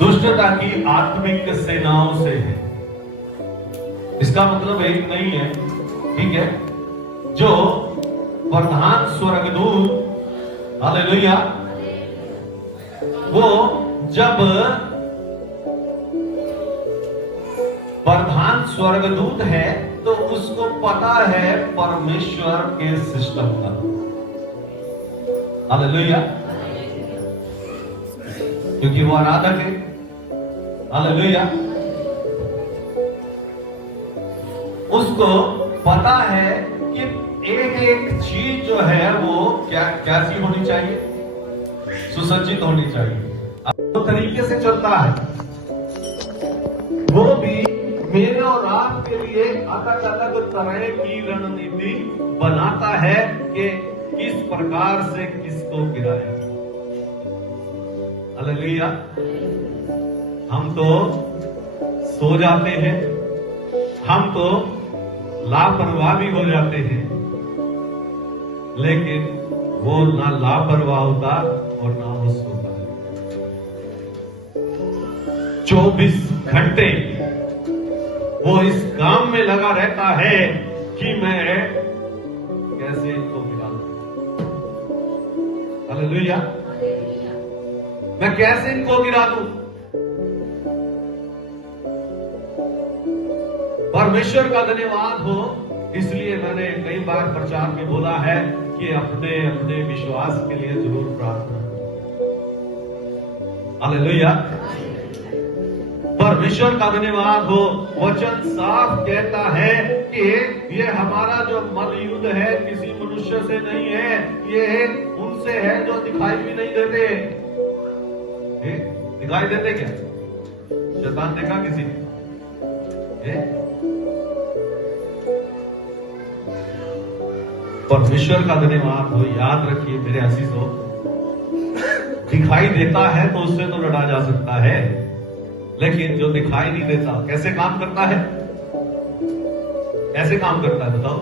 दुष्टता की आत्मिक सेनाओं से है। इसका मतलब एक नहीं है, ठीक है, जो प्रधान स्वर्गदूत, हालेलुया, वो जब प्रधान स्वर्गदूत है तो उसको पता है परमेश्वर के सिस्टम का, हालेलुया, क्योंकि वो आराधक है, हालेलुया। उसको पता है कि एक एक चीज जो है वो कैसी होनी चाहिए, सुसज्जित होनी चाहिए, तो तरीके से चलता है। वो भी मेरे और आपके लिए अलग अलग तरह की रणनीति बनाता है कि किस प्रकार से किसको गिराए, हालेलुया। हम तो सो जाते हैं, हम तो लापरवाह भी हो जाते हैं, लेकिन वो ना लापरवाह होता और ना वो सोता है। 24 घंटे वो इस काम में लगा रहता है कि मैं कैसे इनको गिरा दूं, हालेलुया, मैं कैसे इनको गिरा दूं। परमेश्वर का धन्यवाद हो। इसलिए मैंने कई बार प्रचार में बोला है कि अपने अपने विश्वास के लिए जरूर प्रार्थना करो, हालेलुया। परमेश्वर का धन्यवाद हो। वचन साफ कहता है कि ये हमारा जो मल युद्ध है किसी मनुष्य से नहीं है, ये उनसे है जो दिखाई भी नहीं देते। दिखाई देते क्या? शैतान देखा किसी ने? परमेश्वर का धन्यवाद हो। याद रखिए मेरे अजीजों, दिखाई देता है तो उससे तो लड़ा जा सकता है, लेकिन जो दिखाई नहीं देता कैसे काम करता है? कैसे काम करता है बताओ?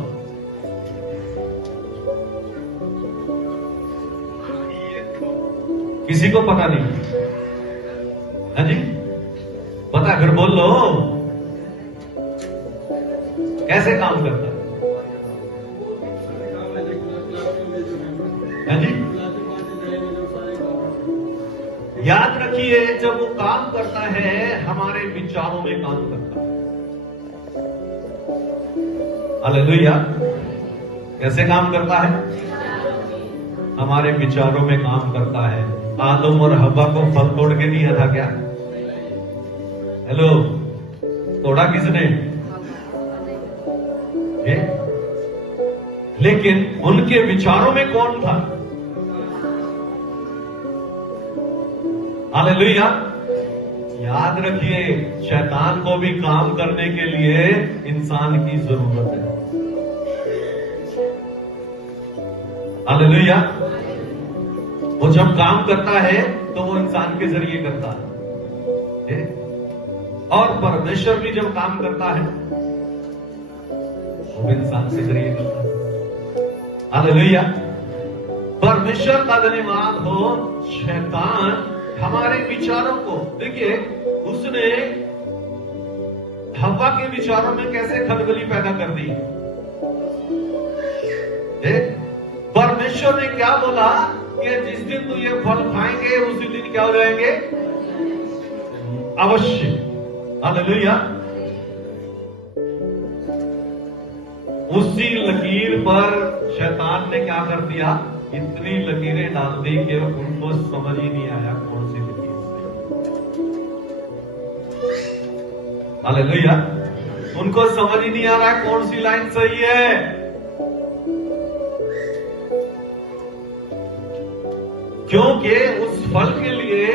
किसी को पता नहीं है जी? पता है? फिर बोल लो, कैसे काम करता है? है जी? याद रखिए, जब वो काम करता है हमारे विचारों में काम करता है, हालेलुया। कैसे काम करता है? हमारे विचारों में काम करता है। आदम और हव्वा को फल तोड़ के दिया था क्या? हेलो, तोड़ा किसने? लेकिन उनके विचारों में कौन था? हालेलुया। याद रखिए, शैतान को भी काम करने के लिए इंसान की जरूरत है, हालेलुया। वो जब काम करता है तो वो इंसान के जरिए करता है, और परमेश्वर भी जब काम करता है वो इंसान के जरिए करता है, हालेलुया। परमेश्वर का धन्यवाद हो। शैतान हमारे विचारों को, देखिए उसने हव्वा के विचारों में कैसे खलबली पैदा कर दी। परमेश्वर ने क्या बोला कि जिस दिन तू ये फल खाएंगे उसी दिन क्या हो जाएंगे? अवश्य, हालेलुया। उसी लकीर पर शैतान ने क्या कर दिया? इतनी लकीरें डाल दी कि उनको समझ ही नहीं आया कौन सी लकीर सही, हालेलुया। उनको समझ ही नहीं आ रहा कौन सी लाइन सही है। क्योंकि उस फल के लिए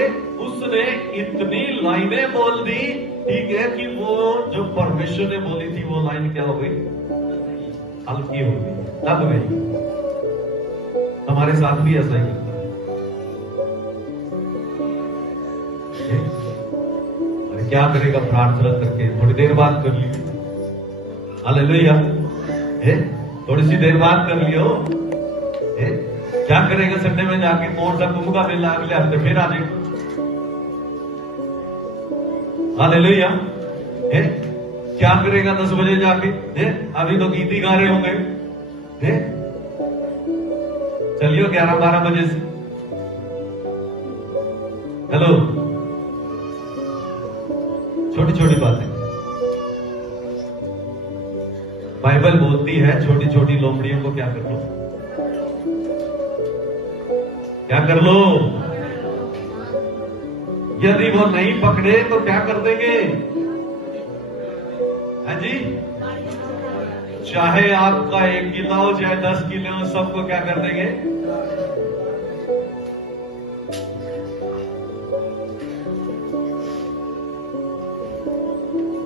उसने इतनी लाइनें बोल दी, ठीक है, कि वो जो परमेश्वर ने बोली थी वो लाइन क्या हो गई? हल्की हो गई, दब गई। हमारे साथ भी ऐसा ही होता है। अरे क्या करेगा? प्रार्थना करके थोड़ी देर बाद कर ली, हालेलुया, थोड़ी सी देर बाद कर लियो, क्या करेगा संडे में जाके? कौन सा कुंभ का मेला? अगले हफ्ते फिर आ जाएगा। हालेलुया। क्या करेगा 10 बजे जाके? अभी तो गीत ही गा रहे होंगे। चलिए 11-12 बजे से। हेलो, छोटी छोटी बातें बाइबल बोलती है, छोटी छोटी लोमड़ियों को क्या कर लो? क्या कर लो? यदि वो नहीं पकड़े तो क्या कर देंगे? है जी? चाहे आपका 1 किलो हो, चाहे 10 किलो हो, सबको क्या कर देंगे?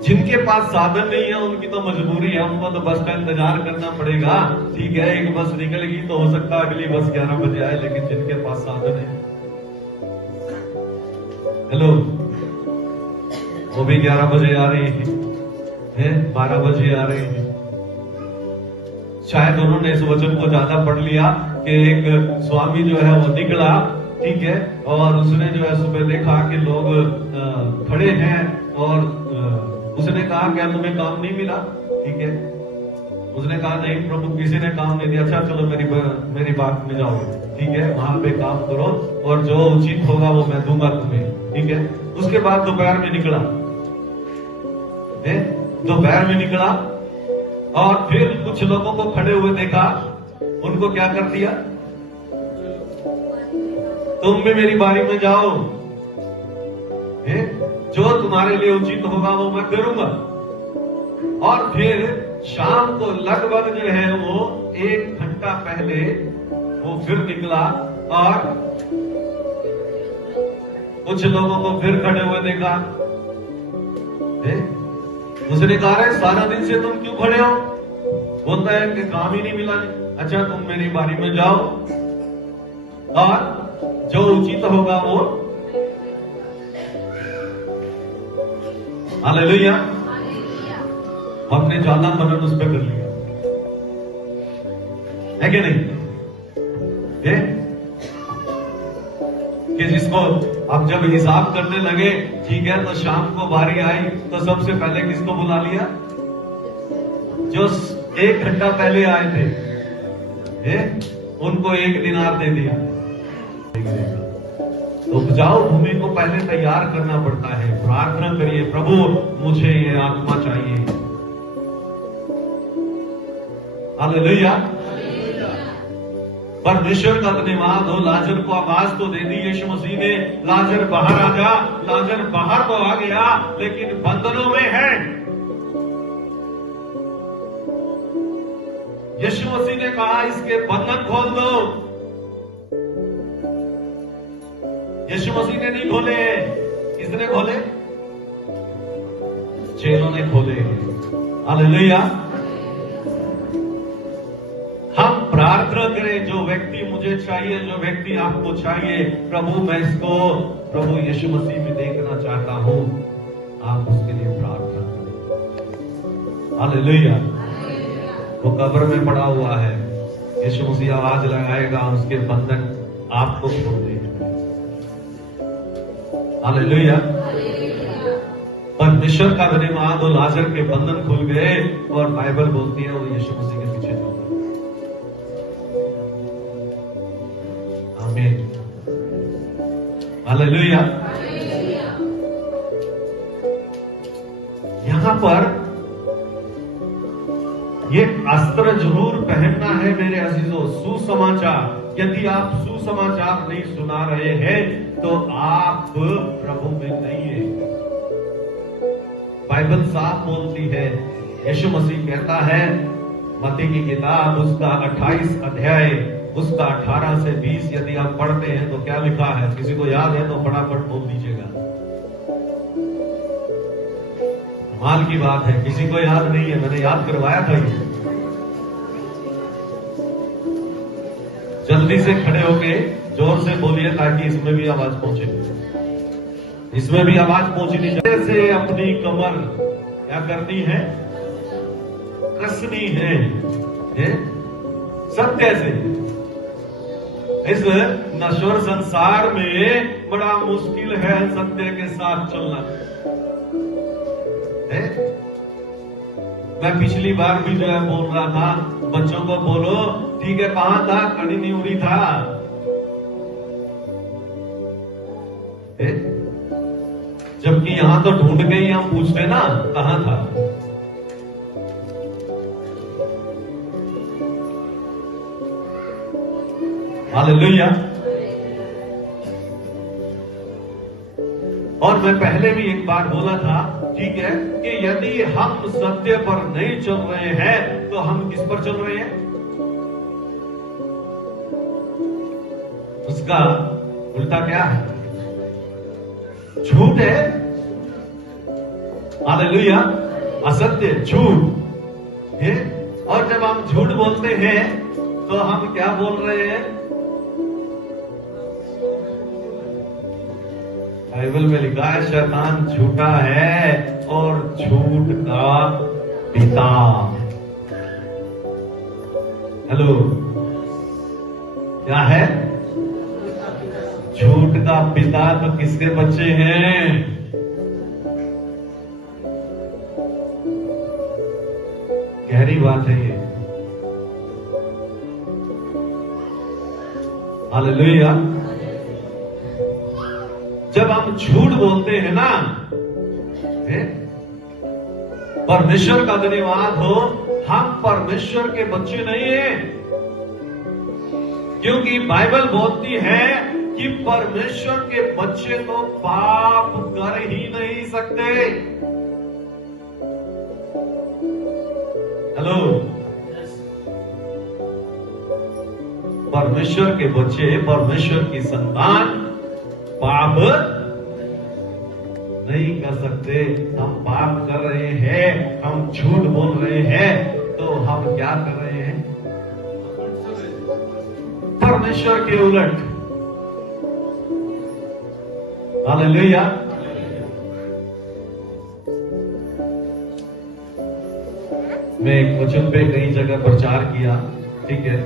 जिनके पास साधन नहीं है उनकी तो मजबूरी है, उनको तो बस का इंतजार करना पड़ेगा। ठीक है, एक बस निकलेगी तो हो सकता है अगली बस 11 बजे आए, लेकिन जिनके पास साधन है, हेलो, वो भी 11 बजे आ रही है, 12 बजे आ रही है। शायद उन्होंने इस वचन को ज्यादा पढ़ लिया कि एक स्वामी जो है वो निकला, ठीक है, और उसने जो है सुबह देखा कि लोग खड़े हैं और उसने कहा क्या तुम्हें काम नहीं मिला? ठीक है, उसने कहा नहीं प्रभु, किसी ने काम नहीं दिया। अच्छा चलो मेरी बात में जाओ, ठीक है, वहां पे काम करो और जो उचित होगा वो मैं दूंगा तुम्हें, ठीक है। उसके बाद दोपहर में निकला, दोपहर में निकला और फिर कुछ लोगों को खड़े हुए देखा, उनको क्या कर दिया? तुम भी मेरी बारी में जाओ, जो तुम्हारे लिए उचित होगा वो मैं करूंगा। और फिर शाम को लगभग जो है वो 1 घंटा पहले वो फिर निकला और कुछ लोगों को फिर खड़े हुए देखा। उसने कहा है सारा दिन से तुम क्यों खड़े हो? बोलता है कि काम ही नहीं मिला। अच्छा तुम मेरी बारी में जाओ और जो उचित होगा वो, हालेलुया, हमने ज्यादा मनन उस पर कर लिया है कि नहीं? कि जिसको अब जब हिसाब करने लगे, ठीक है, तो शाम को बारी आई तो सबसे पहले किसको बुला लिया? जो 1 घंटा पहले आए थे, उनको 1 दिनार दे दिया। तो उपजाऊ भूमि को पहले तैयार करना पड़ता है। प्रार्थना करिए, प्रभु मुझे ये आत्मा चाहिए। हालेलुया। परमेश्वर का धन्यवाद हो। लाजर को आवाज तो दे दी यीशु मसीह ने, लाजर बाहर आ जा। लाजर बाहर तो आ गया लेकिन बंधनों में है। यीशु मसीह ने कहा इसके बंधन खोल दो। यीशु मसीह ने नहीं खोले, किसने खोले? चेलों ने खोले। हालेलुया। हम प्रार्थना करें, जो व्यक्ति मुझे चाहिए, जो व्यक्ति आपको चाहिए, प्रभु मैं इसको प्रभु यीशु मसीह में देखना चाहता हूं, आप उसके लिए प्रार्थना करें। हालेलुया। वो कब्र में पड़ा हुआ है, यीशु मसीह आवाज लगाएगा, उसके बंधन आपको खोल देंगे। हालेलुया। परमेश्वर का धन्यवाद हो। लाजर के बंधन खुल गए और बाइबल बोलती है वो यीशु मसीह के पीछे चल रहा। आमीन। हालेलुया। यहां पर ये अस्त्र जरूर पहनना है मेरे अजीजों, सुसमाचार। यदि आप सुसमाचार नहीं सुना रहे हैं तो आप प्रभु में नहीं है। बाइबल साफ बोलती है, यीशु मसीह कहता है मत्ती की किताब उसका 28 अध्याय उसका 18 से 20 यदि आप पढ़ते हैं तो क्या लिखा है? किसी को याद है तो फटाफट बोल दीजिएगा। कमाल की बात है, किसी को याद नहीं है, मैंने याद करवाया था ये। जल्दी से खड़े होके जोर से बोलिए ताकि इसमें भी आवाज पहुंचे। इसमें भी आवाज पहुंचनी चाहिए। से अपनी कमर क्या करनी है? कसनी है। सब कैसे? इस नश्वर संसार में बड़ा मुश्किल है सत्य के साथ चलना है। मैं पिछली बार भी जो है बोल रहा था बच्चों को, बोलो ठीक है कहां था, कड़ी नहीं उड़ी था। जबकि यहां तो ढूंढ के ही हम पूछते ना कहां था। हालेलुया। और मैं पहले भी एक बार बोला था, ठीक है, कि यदि हम सत्य पर नहीं चल रहे हैं तो हम किस पर चल रहे हैं? उसका उल्टा क्या है? झूठ है। हालेलुया। असत्य, झूठ है। और जब हम झूठ बोलते हैं तो हम क्या बोल रहे हैं? बाइबल में लिखा है शैतान झूठा है और झूठ का पिता। हेलो, क्या है? झूठ का पिता। तो किसके बच्चे हैं? गहरी बात है ये। हालेलुया। जब हम झूठ बोलते हैं ना, परमेश्वर का धन्यवाद हो, हम परमेश्वर के बच्चे नहीं हैं। क्योंकि बाइबल बोलती है कि परमेश्वर के बच्चे तो पाप कर ही नहीं सकते। हेलो, परमेश्वर के बच्चे, परमेश्वर की संतान पाप नहीं कर सकते। हम पाप कर रहे हैं, हम झूठ बोल रहे हैं, तो हम क्या कर रहे हैं? परमेश्वर के उलट। हालेलुया। मैं एक वचन पे कई जगह प्रचार किया, ठीक है।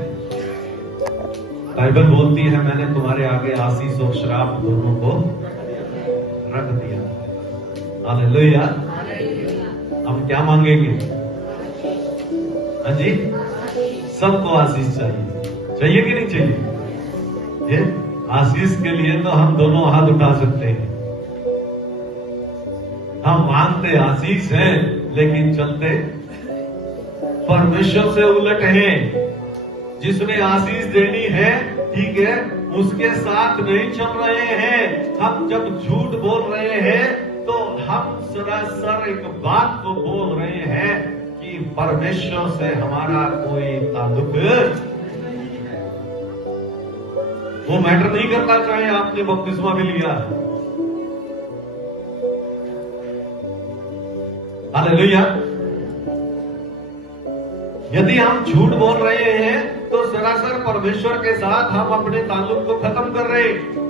बाइबल बोलती है मैंने तुम्हारे आगे आशीष और श्राप दोनों को रख दिया। हालेलुया। हम क्या मांगेंगे? हाँ जी, सबको आशीष चाहिए कि नहीं चाहिए? ये आशीष के लिए तो हम दोनों हाथ उठा सकते हैं। हम मांगते आशीष हैं लेकिन चलते परमेश्वर से उलट हैं। जिसने आशीष देनी है, ठीक है, उसके साथ नहीं चल रहे हैं। हम जब झूठ बोल रहे हैं तो हम सरासर एक बात को बोल रहे हैं कि परमेश्वर से हमारा कोई ताल्लुक, वो मैटर नहीं करता चाहे आपने बपतिस्मा भी लिया। हालेलुया। यदि हम झूठ बोल रहे हैं तो सरासर परमेश्वर के साथ हम अपने ताल्लुक को खत्म कर रहे हैं।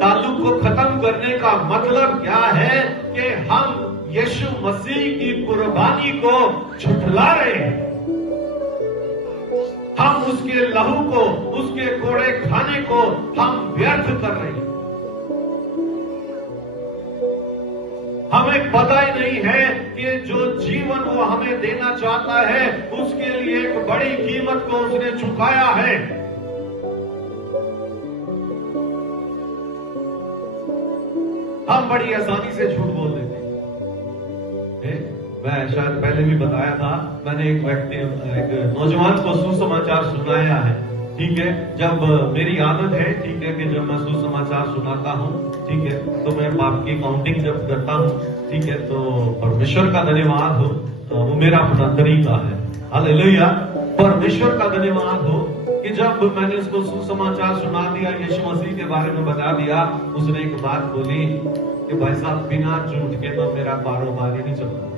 ताल्लुक को खत्म करने का मतलब क्या है? कि हम यीशु मसीह की कुर्बानी को झुठला रहे हैं। हम उसके लहू को, उसके कोड़े खाने को हम व्यर्थ कर रहे हैं। हमें पता ही नहीं है कि जो जीवन वो हमें देना चाहता है, उसके लिए एक बड़ी कीमत को उसने चुकाया है। हम बड़ी आसानी से झूठ बोल देते हैं। मैं शायद पहले भी बताया था, मैंने एक व्यक्ति, एक नौजवान को सुसमाचार सुनाया है, ठीक है। जब मेरी आदत है, ठीक है, कि जब मैं सुसमाचार सुनाता हूँ, ठीक है, तो मैं पाप की काउंटिंग जब करता हूँ, ठीक है, तो परमेश्वर का धन्यवाद हो, वो मेरा अपना तरीका है। हालेलुया। परमेश्वर का धन्यवाद हो कि जब मैंने उसको सुसमाचार सुना दिया, यीशु मसीह के बारे में बता दिया, उसने एक बात बोली कि भाई साहब बिना झूठ के तो मेरा कारोबार ही नहीं चलता।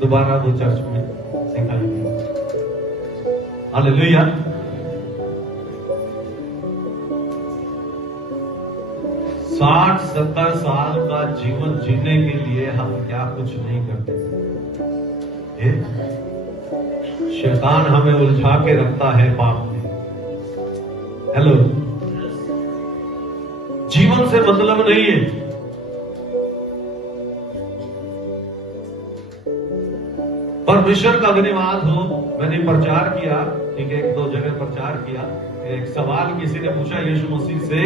दोबारा वो चर्च में सिखाई दी। हालेलुया। साठ 70 साल का जीवन जीने के लिए हम क्या कुछ नहीं करते। शैतान हमें उलझा के रखता है पाप में। हेलो, जीवन से मतलब नहीं है। परमेश्वर का धन्यवाद हो। मैंने प्रचार किया, ठीक है, 1-2 जगह प्रचार किया। एक सवाल किसी ने पूछा यीशु मसीह से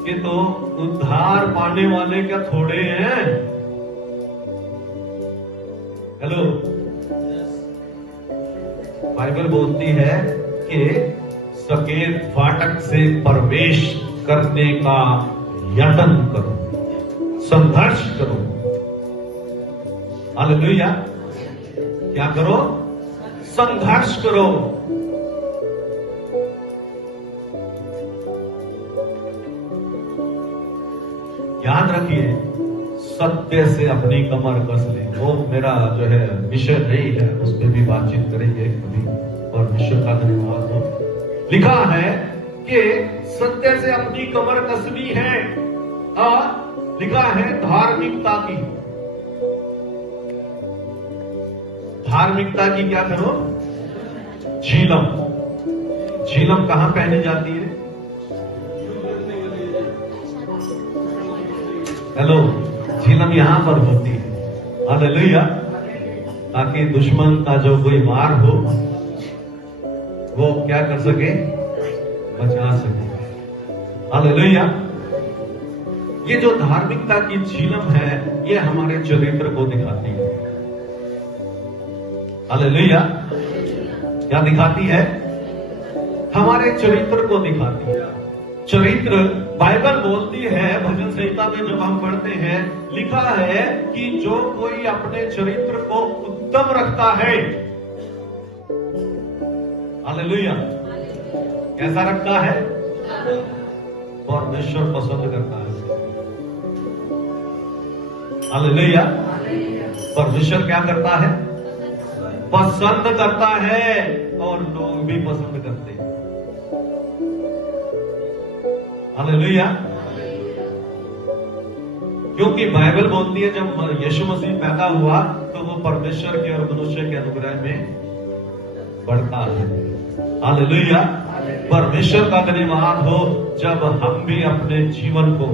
कि तो उद्धार पाने वाले क्या थोड़े हैं? हेलो, बाइबल बोलती है कि सकेत फाटक से प्रवेश करने का यत्न करो, संघर्ष करो। हालेलुया। क्या करो? संघर्ष करो। याद रखिए, सत्य से अपनी कमर कस ले। वो मेरा जो है विषय नहीं है, उस पर भी बातचीत करेंगे कभी। परमेश्वर का धन्यवाद हो। लिखा है कि सत्य से अपनी कमर कसनी है, और लिखा है धार्मिकता की। धार्मिकता की क्या करो? झीलम। झीलम कहां पहनी जाती है? हेलो, झीलम यहां पर होती है। हालेलुया। ताकि दुश्मन का जो कोई वार हो वो क्या कर सके? बचा सके। हालेलुया। ये जो धार्मिकता की झीलम है, ये हमारे चरित्र को दिखाती है। हालेलुया। क्या दिखाती है? हमारे चरित्र को दिखाती है। चरित्र, बाइबल बोलती है, भजन संहिता में जब हम पढ़ते हैं, लिखा है कि जो कोई अपने चरित्र को उत्तम रखता है, हालेलुया, कैसा रखता है? परमेश्वर पसंद करता है। हालेलुया। परमेश्वर क्या करता है? पसंद करता है, और लोग भी पसंद करते हैं। हालेलुया। क्योंकि बाइबल बोलती है जब यीशु मसीह पैदा हुआ तो वो परमेश्वर के और मनुष्य के अनुग्रह में बढ़ता है। हालेलुया। परमेश्वर का धन्यवाद हो। जब हम भी अपने जीवन को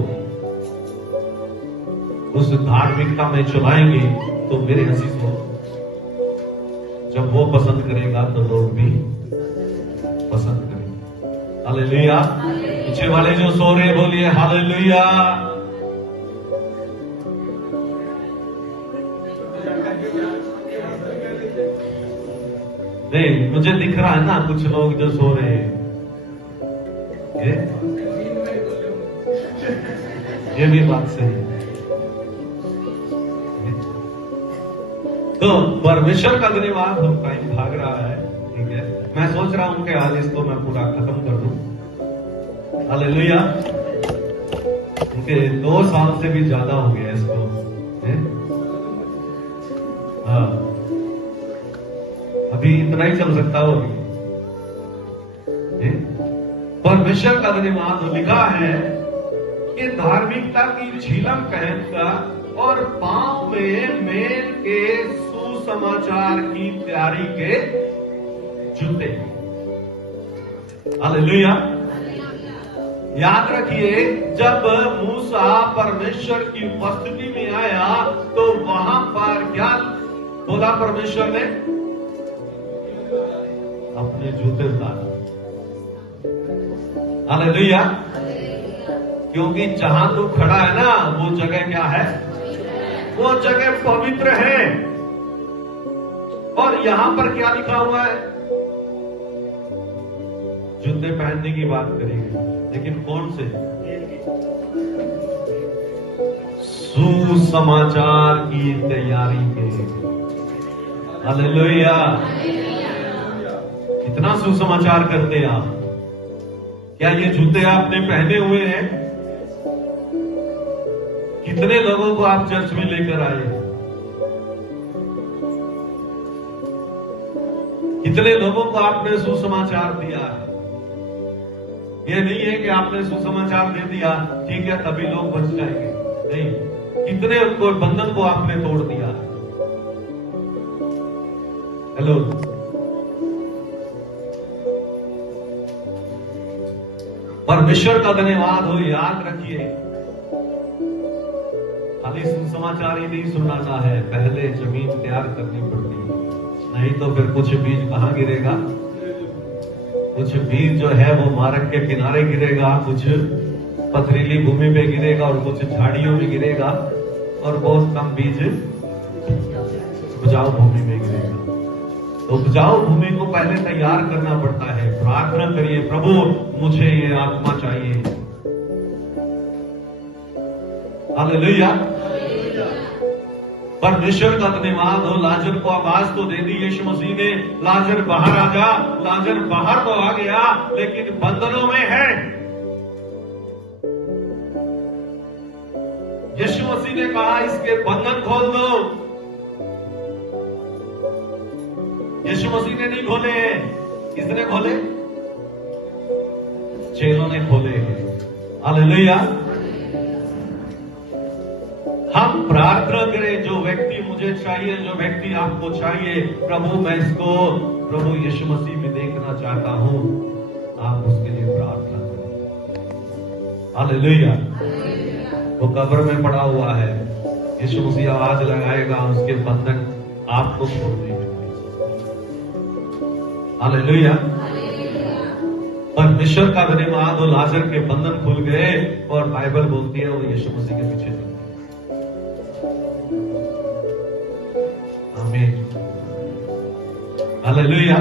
उस धार्मिकता में चलाएंगे तो मेरे अजीज हो, जब वो पसंद करेगा तो लोग भी पसंद करेंगे। हालेलुया। पीछे वाले जो सो रहे बोलिए हालेलुया। नहीं, मुझे दिख रहा है ना कुछ लोग जो सो रहे हैं। ये भी बात सही है। तो परमेश्वर का धन्यवाद हो। टाइम भाग रहा है, ठीक है। मैं सोच रहा हूं कि आज इसको मैं पूरा खत्म कर दूं। हालेलुया। क्योंकि 2 साल से भी ज्यादा हो गया इसको। हाँ, अभी इतना ही चल सकता हो। परमेश्वर का धन्यवाद हो। लिखा है कि धार्मिकता की झीलम पहनकर और पांव में मेल के सुसमाचार की तैयारी के जूते। हालेलुया। याद रखिए, जब मूसा परमेश्वर की उपस्थिति में आया तो वहां पर क्या बोला परमेश्वर ने? अपने जूते उतारे। हालेलुया। क्योंकि जहां तू खड़ा है ना, वो जगह क्या है? वो जगह पवित्र है। और यहां पर क्या लिखा हुआ है? जूते पहनने की बात करेंगे, लेकिन कौन से? सुसमाचार की तैयारी के। हालेलुया। कितना सुसमाचार करते आप? क्या ये जूते आपने पहने हुए हैं? कितने लोगों को आप चर्च में लेकर आए? कितने लोगों को आपने सुसमाचार दिया है? ये नहीं है कि आपने सुसमाचार दे दिया, ठीक है, तभी लोग बच जाएंगे। नहीं, कितने को बंधन को आपने तोड़ दिया है। हेलो, परमेश्वर का धन्यवाद हो। याद रखिए, खाली सुसमाचार ही नहीं सुनाना है, पहले जमीन तैयार करनी पड़ती है, नहीं तो फिर कुछ बीज कहां गिरेगा? कुछ बीज जो है वो मार्ग के किनारे गिरेगा, कुछ पथरीली भूमि पे गिरेगा और कुछ झाड़ियों में गिरेगा, और बहुत कम बीज उपजाऊ भूमि में गिरेगा। तो उपजाऊ भूमि को पहले तैयार करना पड़ता है। प्रार्थना करिए, प्रभु मुझे ये आत्मा चाहिए। हालेलुया। परमेश्वर का धन्यवाद हो। लाजर को आवाज तो दे दी यीशु मसीह ने, लाजर बाहर आ जा। लाजर बाहर तो आ गया, लेकिन बंधनों में है। यीशु मसीह ने कहा इसके बंधन खोल दो। यीशु मसीह ने नहीं खोले हैं, किसने खोले? चेलों ने खोले हैं। हालेलुया। हम प्रार्थना करें, जो व्यक्ति मुझे चाहिए, जो व्यक्ति आपको चाहिए, प्रभु मैं इसको प्रभु यीशु मसीह में देखना चाहता हूं, आप उसके लिए प्रार्थना करें। हालेलुया। वो कब्र में पड़ा हुआ है, यीशु मसीह आवाज लगाएगा, उसके बंधन आपको छोड़ देंगे। हालेलुया। परमेश्वर का धन्यवाद हो। लाजर के बंधन खुल गए और बाइबल बोलती है वो यीशु मसीह के पीछे चल। आमीन। हालेलुया।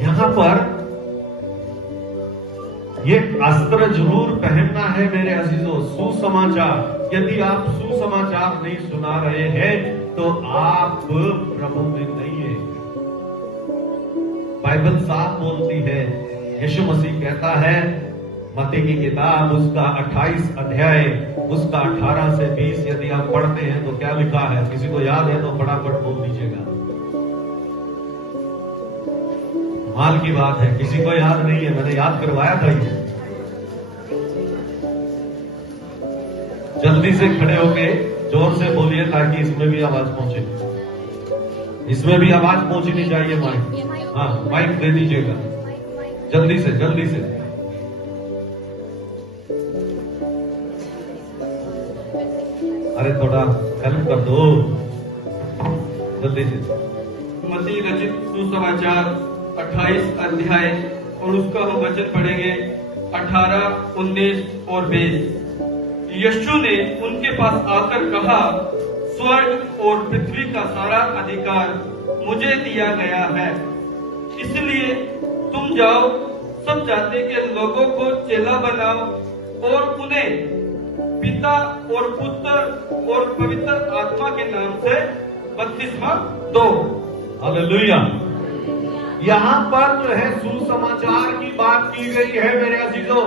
यहां पर ये अस्त्र जरूर पहनना है मेरे अजीजों, सुसमाचार। यदि आप सुसमाचार नहीं सुना रहे हैं तो आप प्रभु में नहीं है। बाइबल साफ बोलती है, यीशु मसीह कहता है मत्ती की किताब उसका 28 अध्याय उसका 18 से 20 यदि आप पढ़ते हैं तो क्या लिखा है? किसी को याद है तो फटाफट बोल दीजिएगा। माल की बात है, किसी को याद नहीं है, मैंने याद करवाया था ये। जल्दी से खड़े होके जोर से बोलिए ताकि इसमें भी आवाज पहुंचे। इसमें भी आवाज पहुंचनी चाहिए। माइक, हाँ माइक दे दीजिएगा जल्दी से, जल्दी से। अरे थोड़ा हेल्प कर दो जल्दी से। मसीह रचित सुसमाचार 28 अध्याय और उसका हम वचन पढ़ेंगे 18, 19 और 20। यीशु ने उनके पास आकर कहा, स्वर्ग और पृथ्वी का सारा अधिकार मुझे दिया गया है, इसलिए तुम जाओ, सब जाति के लोगों को चेला बनाओ और उन्हें पिता और पुत्र और पवित्र आत्मा के नाम से बपतिस्मा दो। हालेलुया। यहाँ पर जो है सुसमाचार की बात की गई है मेरे अजीजों।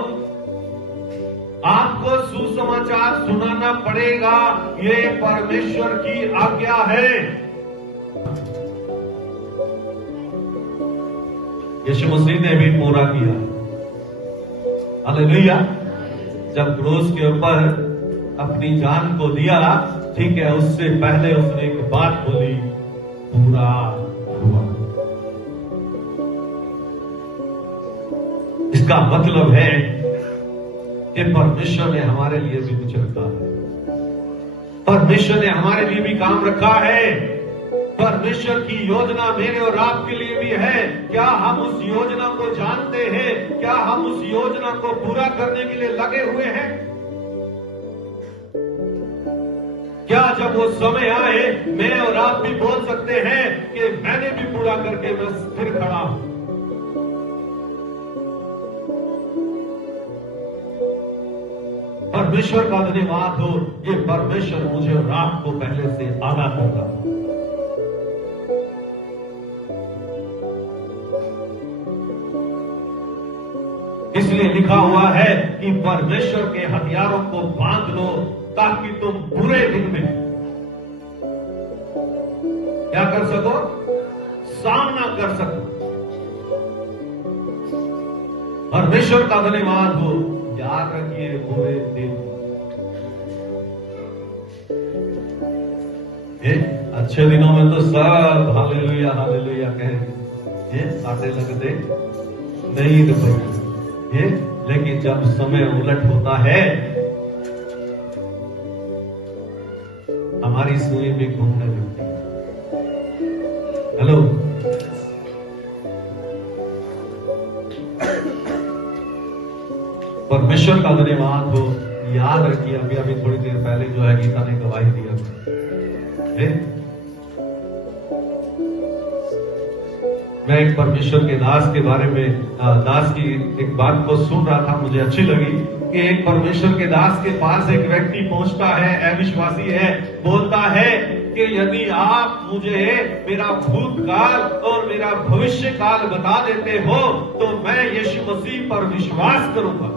आपको सुसमाचार सुनाना पड़ेगा, ये परमेश्वर की आज्ञा है। यीशु मसीह ने भी पूरा किया। हालेलुया। जब क्रूस के ऊपर अपनी जान को दिया, ठीक है, उससे पहले उसने एक बात बोली, पूरा हुआ। इसका मतलब है कि परमेश्वर ने हमारे लिए भी कुछ रखा है। परमेश्वर ने हमारे लिए भी काम रखा है। परमेश्वर की योजना मेरे और आपके लिए भी है। क्या हम उस योजना को जानते हैं? क्या हम उस योजना को पूरा करने के लिए लगे हुए हैं? क्या जब वो समय आए मैं और आप भी बोल सकते हैं कि मैंने भी पूरा करके मैं फिर खड़ा हूं? परमेश्वर का धन्यवाद हो। ये परमेश्वर मुझे और आपको पहले से आगा कर रहा है। इसलिए लिखा हुआ है कि परमेश्वर के हथियारों को बांध लो ताकि तुम बुरे दिन में क्या कर सको? सामना कर सको। परमेश्वर का धन्यवाद हो। याद रखिए, बुरे दिन अच्छे दिनों में तो सब हालेलुया हालेलुया कहें, साटे लगते नहीं रुकेगा ये। लेकिन जब समय उलट होता है, हमारी सुई भी घूमने लगती है। हेलो, परमेश्वर का धन्यवाद हो। याद रखिए, अभी अभी थोड़ी देर पहले जो है गीता ने गवाही दिया है। मैं एक परमेश्वर के दास के बारे में, दास की एक बात को सुन रहा था, मुझे अच्छी लगी कि एक परमेश्वर के दास के पास एक व्यक्ति पहुंचता है, अविश्वासी है, बोलता है कि यदि आप मुझे मेरा भूतकाल और मेरा भविष्य काल बता देते हो तो मैं यीशु मसीह पर विश्वास करूंगा।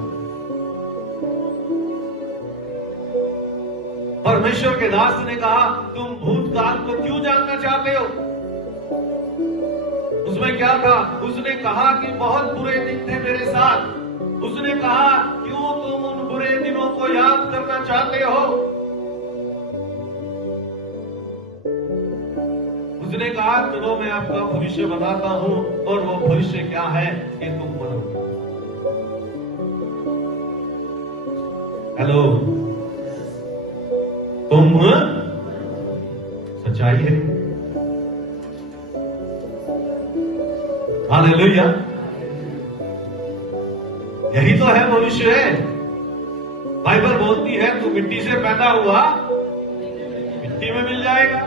परमेश्वर के दास ने कहा, तुम भूतकाल को क्यों जानना चाहते हो? उसमें क्या था? उसने कहा कि बहुत बुरे दिन थे मेरे साथ। उसने कहा, क्यों तुम उन बुरे दिनों को याद करना चाहते हो? उसने कहा, चलो मैं आपका भविष्य बताता हूं, और वो भविष्य क्या है कि तुम मरोगे। हेलो, तुम सच्चाई है। हालेलुया, यही तो है भविष्य है। बाइबल बोलती है तू मिट्टी से पैदा हुआ, मिट्टी में मिल जाएगा।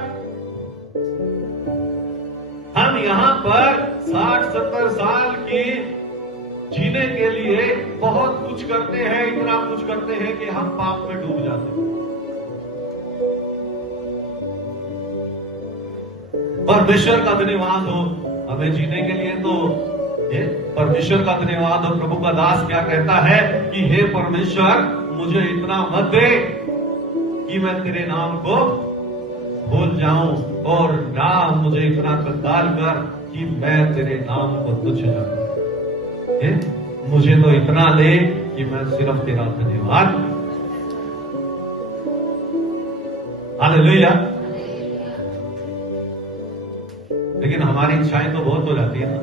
हम यहां पर 60-70 साल की जीने के लिए बहुत कुछ करते हैं, इतना कुछ करते हैं कि हम पाप में डूब जाते हैं। परमेश्वर का धन्यवाद हो, हमें जीने के लिए तो परमेश्वर का धन्यवाद हो। प्रभु का दास क्या कहता है कि हे परमेश्वर, मुझे इतना मत दे कि मैं तेरे नाम को भूल जाऊं, और ना मुझे इतना कंगाल कर कि मैं तेरे नाम को तुच्छ जानूं। मुझे तो इतना ले कि मैं सिर्फ तेरा धन्यवाद। हालेलुया। लेकिन हमारी इच्छाएं तो बहुत हो जाती है ना।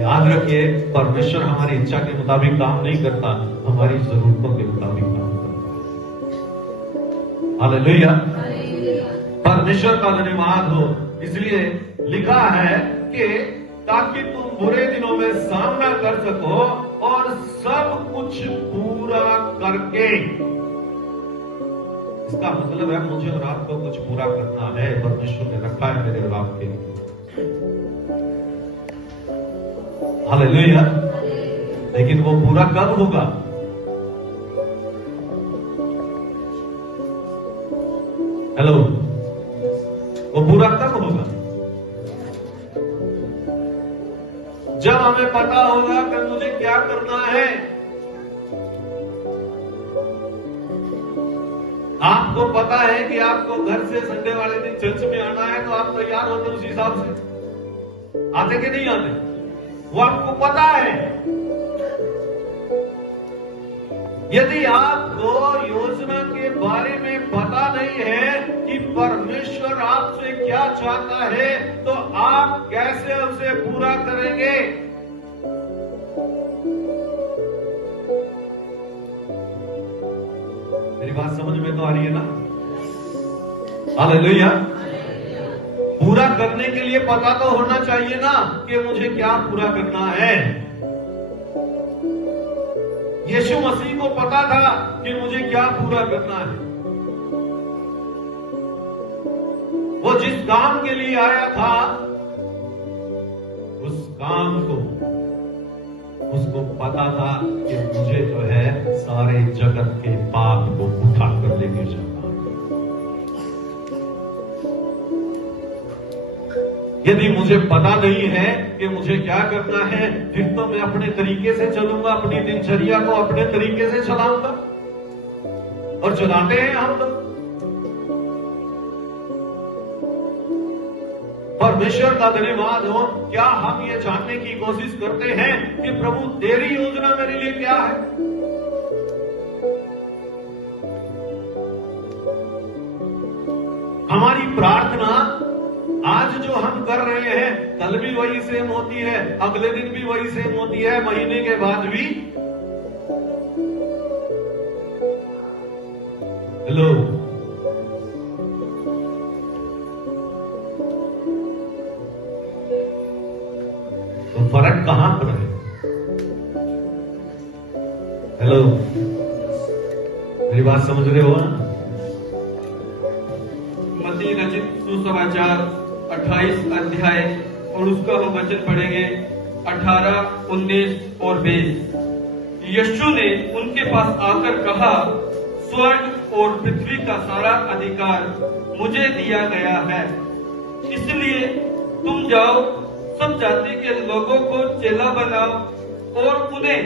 याद रखिए, परमेश्वर हमारी इच्छा के मुताबिक काम नहीं करता, हमारी जरूरतों के मुताबिक काम करता। हालेलुया। परमेश्वर का धन्यवाद हो। इसलिए लिखा है कि ताकि तुम बुरे दिनों में सामना कर सको और सब कुछ पूरा करके। इसका मतलब है मुझे और आपको कुछ पूरा करना है, परमेश्वर ने रखा है मेरे और आपके लिए। हालेलुया। लेकिन वो पूरा कब होगा? हेलो, वो पूरा कब होगा? जब हमें पता होगा कि मुझे क्या करना है। आपको पता है कि आपको घर से संडे वाले दिन चर्च में आना है, तो आप तैयार होते उस हिसाब से आते कि नहीं आते? वो आपको पता है। यदि आपको योजना के बारे में पता नहीं है कि परमेश्वर आपसे क्या चाहता है, तो आप कैसे उसे पूरा करेंगे? मेरी बात समझ में तो आ रही है ना? हालेलुया। पूरा करने के लिए पता तो होना चाहिए ना कि मुझे क्या पूरा करना है। यीशु मसीह को पता था कि मुझे क्या पूरा करना है। वो जिस काम के लिए आया था, उस काम को उसको पता था कि मुझे जो है सारे जगत के पाप को उठा कर लेके जाना। यदि मुझे पता नहीं है कि मुझे क्या करना है, फिर तो मैं अपने तरीके से चलूंगा, अपनी दिनचर्या को अपने तरीके से चलाऊंगा, और चलाते हैं हम लोग। परमेश्वर का धन्यवाद हो। क्या हम ये जानने की कोशिश करते हैं कि प्रभु तेरी योजना मेरे लिए क्या है? हमारी प्रार्थना आज जो हम कर रहे हैं कल भी वही सेम होती है, अगले दिन भी वही सेम होती है, महीने के बाद भी। हेलो, तो फर्क कहां पर है? हेलो, मेरी बात समझ रहे हो ना? मत्ती रचित सुसमाचार 28 अध्याय और उसका हम वचन पढ़ेंगे 18, 19 और 20। यीशु ने उनके पास आकर कहा, स्वर्ग और पृथ्वी का सारा अधिकार मुझे दिया गया है, इसलिए तुम जाओ, सब जाति के लोगों को चेला बनाओ और उन्हें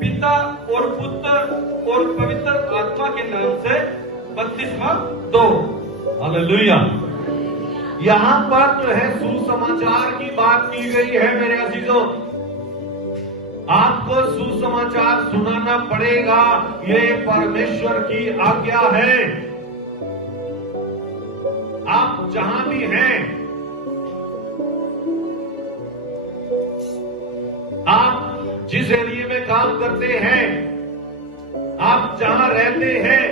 पिता और पुत्र और पवित्र आत्मा के नाम से बपतिस्मा दो। हालेलुया। यहां पर जो है सुसमाचार की बात की गई है मेरे अजीजों। आपको सुसमाचार सुनाना पड़ेगा, ये परमेश्वर की आज्ञा है। आप जहां भी हैं, आप जिस एरिया में काम करते हैं, आप जहां रहते हैं,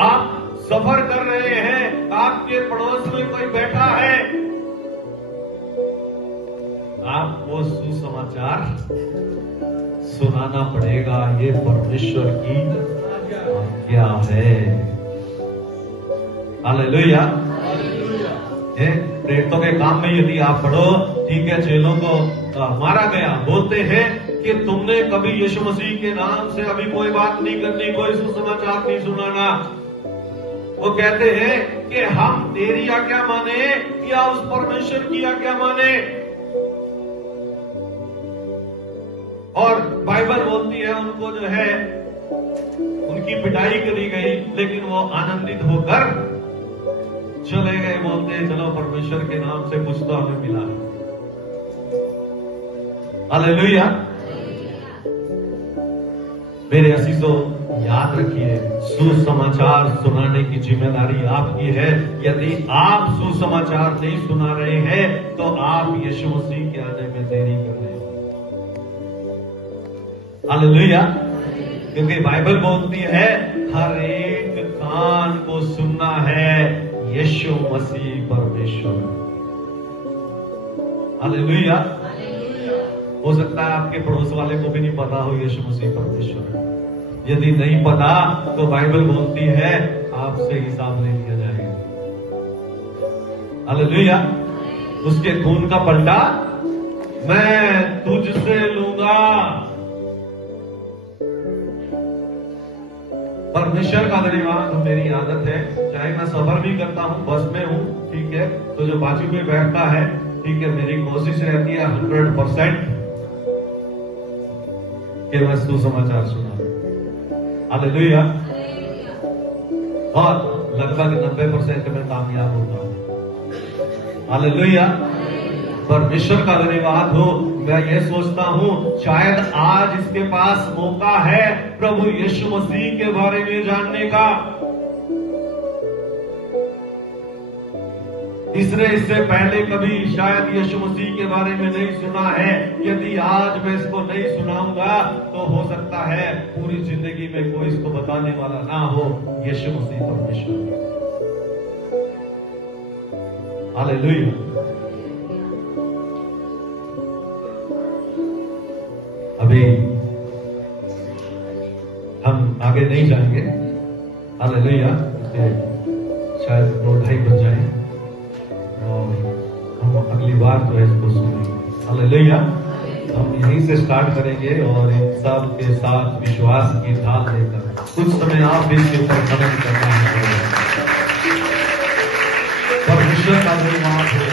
आप सफर कर रहे हैं, आपके पड़ोस में कोई बैठा है, आपको सुसमाचार सुनाना पड़ेगा। ये परमेश्वर की आज्ञा है। हालेलुया। प्रेरितों के काम में यदि आप पढ़ो, ठीक है, चेलों को मारा गया, बोलते हैं कि तुमने कभी यीशु मसीह के नाम से अभी कोई बात नहीं करनी, कोई सुसमाचार नहीं सुनाना। वो कहते हैं कि हम तेरी आज्ञा माने या उस परमेश्वर की आज्ञा माने। और बाइबल बोलती है उनको जो है उनकी पिटाई करी गई, लेकिन वो आनंदित होकर चले गए, बोलते हैं चलो परमेश्वर के नाम से कुछ तो हमें मिला है। हालेलुया। मेरे अजीजों, याद रखिए, सुसमाचार सुनाने की जिम्मेदारी आपकी है। यदि आप सुसमाचार नहीं सुना रहे हैं तो आप यीशु मसीह के आने में देरी कर रहे हैं। हालेलुया। क्योंकि बाइबल बोलती है हर एक कान को सुनना है यीशु मसीह परमेश्वर। हालेलुया। हो सकता है आपके पड़ोस वाले को भी नहीं पता हो यीशु मसीह परमेश्वर है। यदि नहीं पता तो बाइबल बोलती है आपसे हिसाब ले लिया जाएगा। हालेलुया। उसके खून का पलटा मैं तुझसे लूंगा। परमेश्वर का धन्यवाद। मेरी आदत है, चाहे मैं सफर भी करता हूं, बस में हूं, ठीक है, तो जो बाजू में बैठता है, ठीक है, मेरी कोशिश रहती है 100% कि मैं सुसमाचार सुना। हालेलुया। और लगभग 90% में कामयाब होता हूं। हालेलुया। परमेश्वर का धन्यवाद हो। मैं ये सोचता हूं शायद आज इसके पास मौका है प्रभु यीशु मसीह के बारे में जानने का। इससे पहले कभी शायद यीशु मसीह के बारे में नहीं सुना है। यदि आज मैं इसको नहीं सुनाऊंगा तो हो सकता है पूरी जिंदगी में कोई इसको बताने वाला ना हो। यीशु मसीह परमेश्वर। हालेलुया। अभी हम आगे नहीं जाएंगे। हालेलुया। शायद 2-2:30 बज जाए और हम अगली बार जो है इसको सुनेंगे। हालेलुया। हम यहीं से स्टार्ट करेंगे और इन सब के साथ विश्वास की ढाल लेकर कुछ समय आप भी इसके ऊपर खनन करना है। परमेश्वर का धन्यवाद है।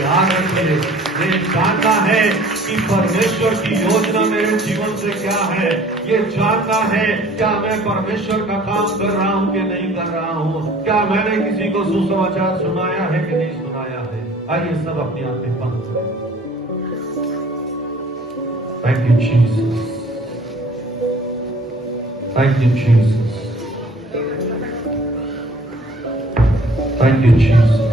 याद रखिए, ये जानना है कि परमेश्वर की योजना मेरे जीवन से क्या है। ये जानना है क्या मैं परमेश्वर का काम कर रहा हूं कि नहीं कर रहा हूं। क्या मैंने किसी को सुसमाचार सुनाया है कि नहीं सुनाया है। आइए सब अपनी आंखें बंद करें। Thank you Jesus. Thank you Jesus. Thank thank you Jesus.